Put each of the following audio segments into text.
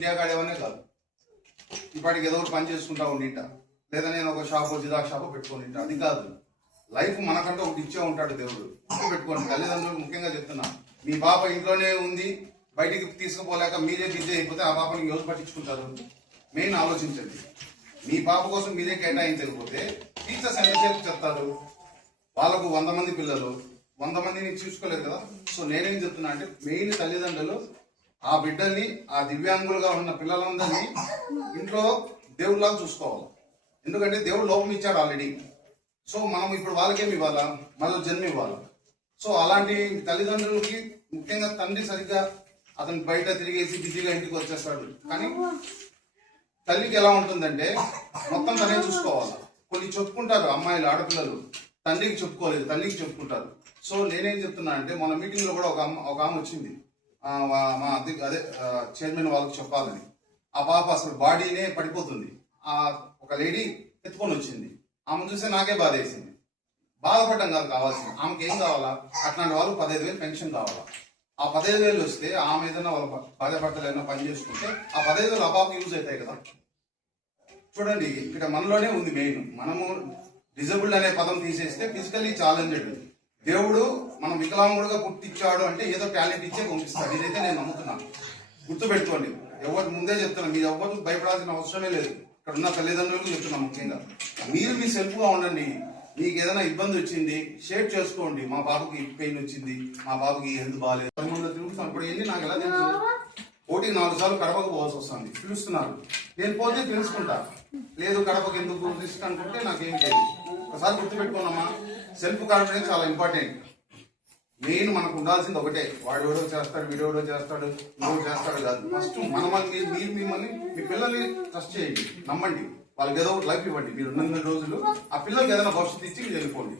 India కాడేవనే కాదు, ఇప్పటికి ఏదో ఒకటి పని చేసుకుంటా ఉండింట, లేదా నేను ఒక షాపు జిరాక్ షాపు పెట్టుకుంటా, అది కాదు. లైఫ్ మనకంటే ఒకటి ఇచ్చే ఉంటాడు దేవుడు. పెట్టుకోండి. తల్లిదండ్రులు ముఖ్యంగా చెప్తున్నా, మీ పాప ఇంట్లోనే ఉంది, బయటికి తీసుకుపోలేక మీరే బిజీ అయిపోతే ఆ పాపని ఎవరు పట్టించుకుంటారు? మెయిన్ ఆలోచించండి. మీ పాప కోసం మీరే కేటాయించకపోతే టీచర్స్ ఎంతసేపు చెప్తారు? వాళ్ళకు 100 మంది పిల్లలు, 100 మందిని చూసుకోలేదు కదా. సో నేనేం చెప్తున్నా అంటే, మెయిన్ తల్లిదండ్రులు ఆ బిడ్డల్ని, ఆ దివ్యాంగులుగా ఉన్న పిల్లలందరినీ ఇంట్లో దేవుళ్ళగా చూసుకోవాలి. ఎందుకంటే దేవుడు లోపం ఇచ్చాడు ఆల్రెడీ. సో మనం ఇప్పుడు వాళ్ళకేమి ఇవ్వాలా? మళ్ళీ జన్మ ఇవ్వాలి. సో అలాంటి తల్లిదండ్రులకి ముఖ్యంగా తండ్రి సరిగ్గా అతను బయట తిరిగేసి బిజీగా ఇంటికి వచ్చేస్తాడు, కానీ తల్లికి ఎలా ఉంటుందంటే మొత్తం తనే చూసుకోవాలి. కొన్ని చెప్పుకుంటారు అమ్మాయిలు, ఆడపిల్లలు తండ్రికి చెప్పుకోలేదు, తల్లికి చెప్పుకుంటారు. సో నేనేం చెప్తున్నా అంటే, మన మీటింగ్ లో కూడా ఒక ఆమె వచ్చింది, మా అదే చైర్మన్ వాళ్ళకి చెప్పాలని. ఆ పాప అసలు బాడీనే పడిపోతుంది. ఒక లేడీ ఎత్తుకొని వచ్చింది. ఆమె చూస్తే నాకే బాధ వేసింది. బాధపడడం కాదు కావాల్సింది, ఆమెకి ఏం కావాలా? అట్లాంటి వాళ్ళు 15,000 పెన్షన్ కావాలా. ఆ 15,000 వస్తే ఆమె ఏదైనా వాళ్ళ భార్యాభర్తలు ఏదైనా పని చేసుకుంటే ఆ 15,000 ఆ పాపకి యూజ్ అవుతాయి కదా. చూడండి, ఇక్కడ మనలోనే ఉంది మెయిన్. మనము డిజబుల్డ్ అనే పదం తీసేస్తే ఫిజికల్లీ ఛాలెంజ్డ్. దేవుడు మనం వికలాంగుడుగా పుట్టించాడు అంటే ఏదో టాలెంట్ ఇచ్చే పంపిస్తాడు. ఇదైతే నేను నమ్ముతున్నాను. గుర్తుపెట్టుకోండి. ఎవరు ముందే చెప్తున్నాను, మీరు ఎవరు భయపడాల్సిన అవసరమే లేదు. ఇక్కడ ఉన్న తల్లిదండ్రులకు చెప్తున్నాం, ముఖ్యంగా మీరు మీ సెల్ఫ్ గా ఉండండి. మీకు ఏదైనా ఇబ్బంది వచ్చింది షేర్ చేసుకోండి. మా బాబుకి పెయిన్ వచ్చింది, మా బాబుకి హెల్త్ బాగాలేదు, 10 తిరుగుతాం. ఇప్పుడు వెళ్ళి నాకు ఎలా తెలుసు? 1-4 సార్లు కడపకు పోవాల్సి వస్తుంది. పిలుస్తున్నారు, నేను పోతే తెలుసుకుంటా. లేదు కడపకు ఎందుకు రిస్క్ అనుకుంటే నాకేం తెలియదు. ఒకసారి గుర్తుపెట్టుకున్నామా, సెల్ఫ్ కాన్ఫిడెన్స్ చాలా ఇంపార్టెంట్. మెయిన్ మనకు ఉండాల్సింది ఒకటే, వాడు ఎవడో చేస్తాడు, వీడెవడో చేస్తాడు, ఇంకోటి చేస్తాడు కాదు. ఫస్ట్ మీరు మిమ్మల్ని, మీ పిల్లల్ని ట్రస్ట్ చేయండి, నమ్మండి. వాళ్ళకి ఏదో ఒకటి లైఫ్ ఇవ్వండి. మీరు 2 రోజులు ఆ పిల్లలకి ఏదైనా భవిష్యత్తు ఇచ్చి మీరు వెళ్ళిపోండి.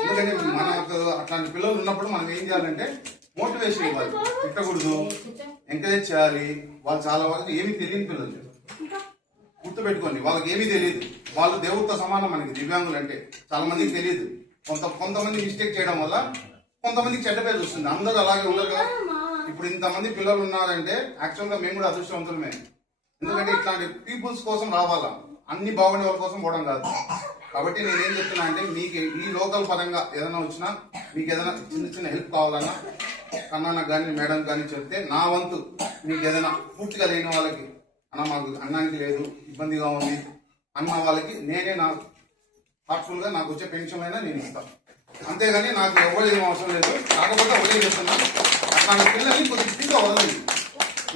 ఎందుకంటే మనకు అట్లాంటి పిల్లలు ఉన్నప్పుడు మనం ఏం చేయాలంటే మోటివేషన్ ఇవ్వాలి, తిట్టకూడదు, ఎంకరేజ్ చేయాలి. వాళ్ళు చాలా వరకు ఏమీ తెలియని పిల్లలు. గుర్తుపెట్టుకోండి, వాళ్ళకి ఏమీ తెలియదు. వాళ్ళు దేవుడితో సమానం. మనకి దివ్యాంగులు అంటే చాలా మందికి తెలియదు. కొంతమంది మిస్టేక్ చేయడం వల్ల కొంతమందికి చెడ్డ పేరు వస్తుంది. అందరూ అలాగే ఉండరు కదా. ఇప్పుడు ఇంతమంది పిల్లలు ఉన్నారంటే యాక్చువల్ గా మేము కూడా అదృష్టవంతులమే. ఎందుకంటే ఇట్లాంటి పీపుల్స్ కోసం రావాలా, అన్ని బాగుండే వాళ్ళ కోసం పోవడం కాదు. కాబట్టి నేనేం చెప్తున్నా అంటే, మీకు ఈ లోకల్ పరంగా ఏదైనా వచ్చినా, మీకు ఏదైనా చిన్న హెల్ప్ కావాలన్నా కన్నాన్నకు కానీ మేడం కానీ చెప్తే, నా వంతు మీకు ఏదైనా పూర్తిగా లేని వాళ్ళకి, అన్న మాకు అన్నానికి లేదు, ఇబ్బందిగా ఉంది అన్న వాళ్ళకి నేనే నా హార్ట్ఫుల్ గా నాకు వచ్చే పెన్షన్ అయినా నేను ఇస్తాను. అంతేగాని నాకు ఎవరు ఏం అవసరం లేదు. కాకపోతే ఒకటే చెప్తున్నా, అట్లాంటి పిల్లల్ని కొద్దిగా ఫ్రీగా వదలండి.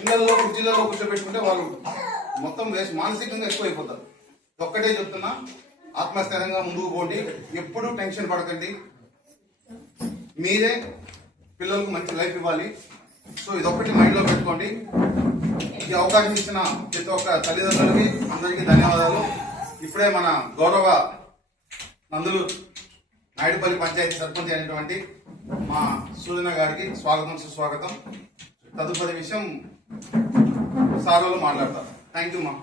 ఇళ్లలో కుర్చీలలో కూర్చోబెట్టుకుంటే వాళ్ళు మొత్తం మానసికంగా ఎక్కువైపోతారు. ఒక్కటే చెప్తున్నా, ఆత్మస్థైర్యంగా ముందుకు పోండి. ఎప్పుడూ టెన్షన్ పడకండి. మీరే పిల్లలకు మంచి లైఫ్ ఇవ్వాలి. సో ఇదొక్కటి మైండ్ లో పెట్టుకోండి. ఈ అవకాశం ఇచ్చిన ప్రతి ఒక్క తల్లిదండ్రులకి అందరికీ ధన్యవాదాలు. ఇప్పుడే మన గౌరవ నందులూరు నాయుడుపల్లి పంచాయతీ సర్పంచ్ అయినటువంటి మా సూచన గారికి స్వాగతం, సుస్వాగతం. తదుపరి విషయం సార్లు మాట్లాడతారు. థ్యాంక్ యూ మా.